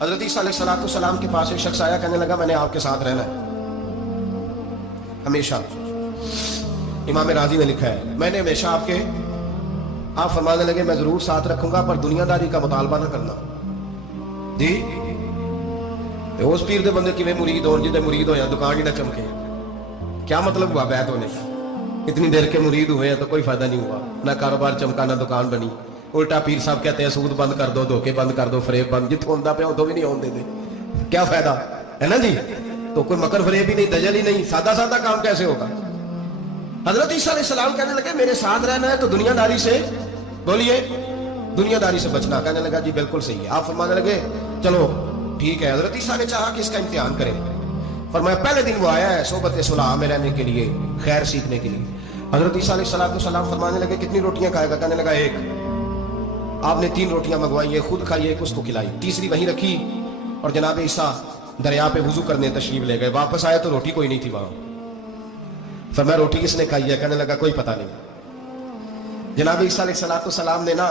حضرت عیسیٰ علیہ السلام کے پاس ایک شخص آیا، کہنے لگا میں نے آپ کے ساتھ رہنا ہے ہمیشہ۔ امام راضی نے لکھا ہے میں نے ہمیشہ آپ فرمانے لگے میں ضرور ساتھ رکھوں گا پر دنیا داری کا مطالبہ نہ کرنا جی۔ اس پیر دے بندے کیویں مرید ہون جدے مرید ہویا دکان ہی نہ چمکے، کیا مطلب ہوا بیعت ہونے کا؟ اتنی دیر کے مرید ہوئے ہیں تو کوئی فائدہ نہیں ہوا، نہ کاروبار چمکا نہ دکان بنی۔ الٹا پیر صاحب کہتے ہیں سود بند کر دو، دھوکے بند کر دو، فریب بند، جتوں ہوندا پیا ادوں بھی نہیں ہون دے دے، کیا فائدہ ہے نا جی؟ تو کوئی مکر فریب ہی نہیں، دجل ہی نہیں، سادہ سادہ کام کیسے ہوگا؟ حضرت عیسیٰ علیہ السلام کہنے لگے میرے ساتھ رہنا ہے تو دنیا داری سے، بولیے دنیا داری سے بچنا۔ کہنے لگا جی بالکل صحیح ہے۔ آپ فرمانے لگے چلو ٹھیک ہے۔ حضرت عیسیٰ نے چاہا کہ اس کا امتحان کریں، فرمایا پہلے دن وہ آیا ہے صحبت صلح میں رہنے کے لیے، خیر سیکھنے کے لیے۔ حضرت عیسیٰ علیہ السلام فرمانے لگے کتنی روٹیاں کھائے گا؟ کہنے لگا ایک۔ آپ نے 3 روٹیاں منگوائی، ایک خود کھائی، ایک اس کو کھلائی، تیسری وہیں رکھی اور جناب عیسیٰ دریا پہ وضو کرنے تشریف لے گئے۔ واپس آئے تو روٹی کوئی نہیں تھی وہاں۔ فرمایا روٹی کس نے کھائی ہے؟ کہنے لگا کوئی پتہ نہیں۔ جناب عیسیٰ علیہ السلام نے نا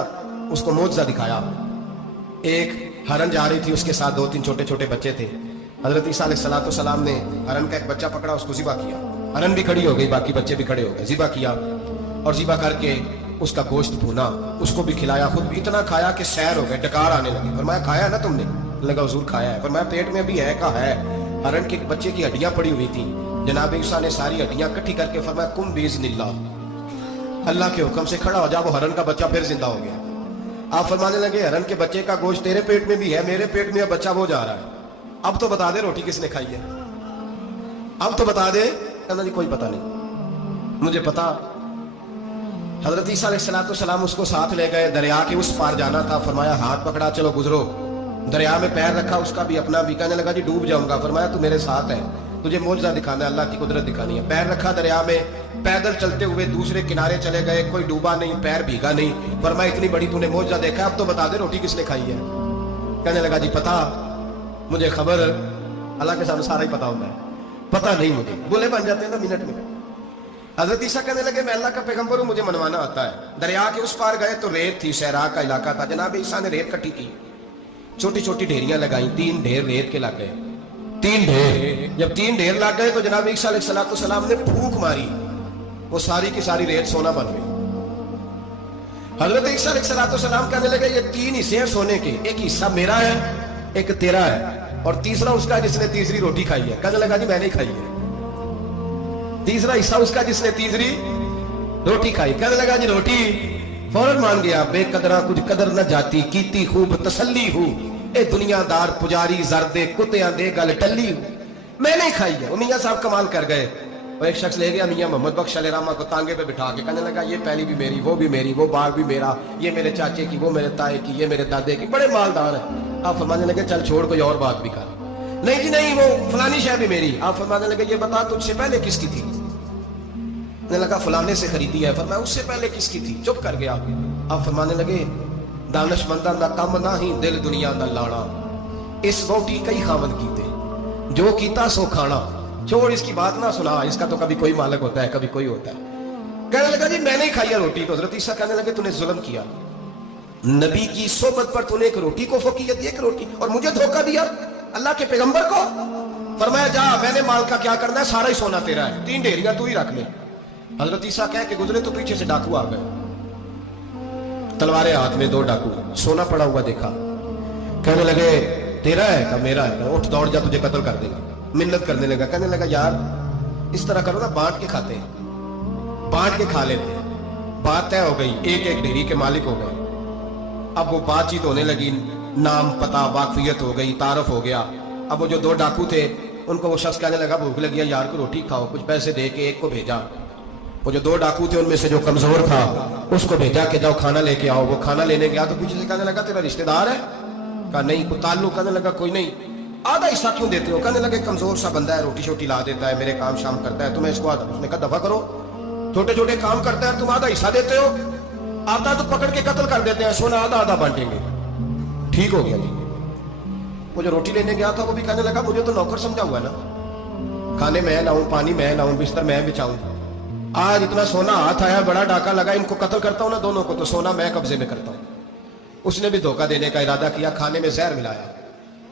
اس کو معجزہ دکھایا۔ ایک ہرن جا رہی تھی، اس کے ساتھ 2-3 چھوٹے چھوٹے بچے تھے۔ حضرت عیسیٰ علیہ السلام نے ہرن کا ایک بچہ پکڑا، اس کو ذبح کیا۔ ہرن بھی کھڑی ہو گئی، باقی بچے بھی کھڑے ہو گئے، ذبح کیا اور ذبح کر کے اس کا گوشت بھونا، اس کو بھی کھلایا، خود بھی اتنا کھایا کہ سیر ہو گئے، ڈکار آنے لگی۔ فرمایا کھایا نا تم نے؟ لگا حضور کھایا ہے۔ فرمایا پیٹ میں بھی ہے کہا ہے؟ ہرن کے بچے کی ہڈیاں پڑی ہوئی تھی، جناب عیسیٰ نے ساری ہڈیاں اکٹھی کر کے فرمایا کم باذن اللہ، اللہ کے حکم سے کھڑا ہو جا۔ وہ ہرن کا بچہ پھر زندہ ہو گیا۔ آپ فرمانے لگے ہرن کے بچے کا گوشت تیرے پیٹ میں بھی ہے، میرے پیٹ میں بچہ وہ جا رہا ہے، اب تو بتا دے روٹی کس نے کھائی ہے، اب تو بتا دے۔ کہنا جی کوئی پتہ نہیں مجھے پتا۔ حضرت عیسیٰ علیہ السلام اس کو ساتھ لے گئے، دریا کے اس پار جانا تھا۔ فرمایا ہاتھ پکڑا چلو گزرو۔ دریا میں پیر رکھا، اس کا بھی اپنا بھی۔ کہنے لگا جی ڈوب جاؤں گا۔ فرمایا تو میرے ساتھ ہے، تجھے معجزہ دکھانا ہے، اللہ کی قدرت دکھانی ہے۔ پیر رکھا دریا میں، پیدل چلتے ہوئے دوسرے کنارے چلے گئے، کوئی ڈوبا نہیں، پیر بھیگا نہیں۔ فرمایا اتنی بڑی تو نے معجزہ دیکھا، اب تو بتا دے روٹی کس نے کھائی ہے؟ کہنے لگا جی پتا مجھے خبر، اللہ کے سامنے سارا ہی پتا ہوتا ہے، پتا نہیں مجھے، بولے بن جاتے ہیں نا منٹ میں۔ حضرت عیسیٰ کہنے لگے میں اللہ کا پیغمبر ہوں، مجھے منوانا آتا ہے۔ دریا کے اس پار گئے تو ریت تھی، صحرا کا علاقہ تھا۔ جناب عیسیٰ نے ریت کٹھی کی، چھوٹی چھوٹی ڈھیریاں لگائیں، 3 ڈھیر ریت کے لگ گئے، 3 ڈھیر۔ جب 3 ڈھیر لگ گئے تو جناب عیسیٰ علیہ السلام نے پھونک ماری، وہ ساری کی ساری ریت سونا بن گئی۔ حضرت عیسیٰ علیہ السلام کہنے لگے یہ 3 حصے ہیں سونے کے، ایک حصہ میرا ہے، ایک تیرا ہے، اور تیسرا اس کا جس نے تیسری روٹی کھائی ہے۔ کہنے لگا جی میں نہیں کھائی ہے۔ تیسرا حصہ اس کا جس نے تیسری روٹی کھائی۔ کہنے لگا جی روٹی؟ فوراً مان گیا، بے قدرہ کچھ قدر نہ جاتی، کیتی خوب تسلی ہو، اے دنیا دار پجاری زردے کتیاں دے گل ٹلی ہو، میں نہیں کھائی ہے۔ میاں صاحب کمال کر گئے، اور ایک شخص لے گیا میاں محمد بخش علیہ رحمہ کو تانگے پہ بٹھا کے، کہنے لگا یہ پہلی بھی میری، وہ بھی میری، وہ باغ بھی میرا، یہ میرے چاچے کی، وہ میرے تائے کی، یہ میرے دادے کی، بڑے مالدار ہیں۔ آپ فرمانے لگے چل چھوڑ کوئی اور بات بھی کر۔ نہیں جی نہیں، وہ فلانی شے بھی میری۔ آپ فرمانے لگے یہ بتا تجھ سے پہلے کس کی تھی؟ کہنے لگا فلانے سے خریدی ہے۔ فرمایا اس سے پہلے کس کی تھی؟ چپ کر گیا۔ آپ فرمانے لگے دانش منداں دا کم نہ ہی دل دنیا دا لاڑا، اس روٹی کئی خامد کیتے، جو کیتا سو کھانا، چھوڑ اس کی بات نہ سنا، اس کا تو کبھی کوئی مالک ہوتا ہے کبھی کوئی ہوتا ہے۔ کہنے لگا جی میں نہیں کھائی ہے روٹی۔ تو حضرت عیسیٰ کہنے لگے تو نے ظلم کیا، نبی کی صحبت پر تو نے ایک روٹی کو فوقیت دی، ایک روٹی، اور مجھے دھوکہ دیا اللہ کے پیغمبر کو۔ فرمایا جا میں نے مال کا کیا کرنا ہے، سارا ہی سونا تیرا ہے، 3 ڈھیریاں تو ہی رکھ لے۔ حضرت عیسیٰ کہہ کے گزرے تو پیچھے سے ڈاکو آ گئے، تلواریں ہاتھ میں، 2 ڈاکو، سونا پڑا ہوا دیکھا۔ کہنے لگے تیرا ہے؟ کہ میرا ہے۔ اٹھ دوڑ جا تجھے قتل کر دے گا۔ منت کرنے لگا، کہنے لگا یار اس طرح کرو نا، بانٹ کے کھاتے ہیں، بانٹ کے کھا لیتے ہیں۔ بات طے ہو گئی، ایک ایک ڈھیری کے مالک ہو گئے۔ اب وہ بات چیت ہونے لگی، نام پتہ واقفیت ہو گئی، تعارف ہو گیا۔ اب وہ جو 2 ڈاکو تھے ان کو وہ شخص کہنے لگا بھوک لگی ہے یار کو روٹی کھاؤ، کچھ پیسے دے کے ایک کو بھیجا۔ وہ جو 2 ڈاکو تھے ان میں سے جو کمزور تھا اس کو بھیجا کہ جاؤ کھانا لے کے آؤ۔ وہ کھانا لینے گیا تو پیچھے سے کہنے لگا تیرا رشتہ دار ہے؟ کہا نہیں، کوئی تعلق؟ کہنے لگا کوئی نہیں۔ آدھا حصہ کیوں دیتے ہو؟ کہنے لگے کمزور سا بندہ ہے، روٹی شوٹی لا دیتا ہے، میرے کام شام کرتا ہے، تمہیں اس کو آدھا۔ اس نے کہا دفع کرو، چھوٹے چھوٹے کام کرتا ہے، تم آدھا حصہ دیتے ہو، آتا تو پکڑ کے قتل کر دیتے ہیں، سونا آدھا آدھا بانٹیں گے۔ ٹھیک ہو گیا جی۔ وہ جو روٹی لینے گیا تھا وہ بھی کہنے لگا مجھے تو نوکر سمجھا ہوا ہے نا، کھانے میں لاؤں، پانی میں لاؤں، بستر میں بچھاؤں، آج اتنا سونا ہاتھ آیا، بڑا ڈاکہ لگا، ان کو قتل کرتا ہوں نا دونوں کو، تو سونا میں قبضے میں کرتا ہوں۔ اس نے بھی دھوکہ دینے کا ارادہ کیا، کھانے میں زہر ملایا،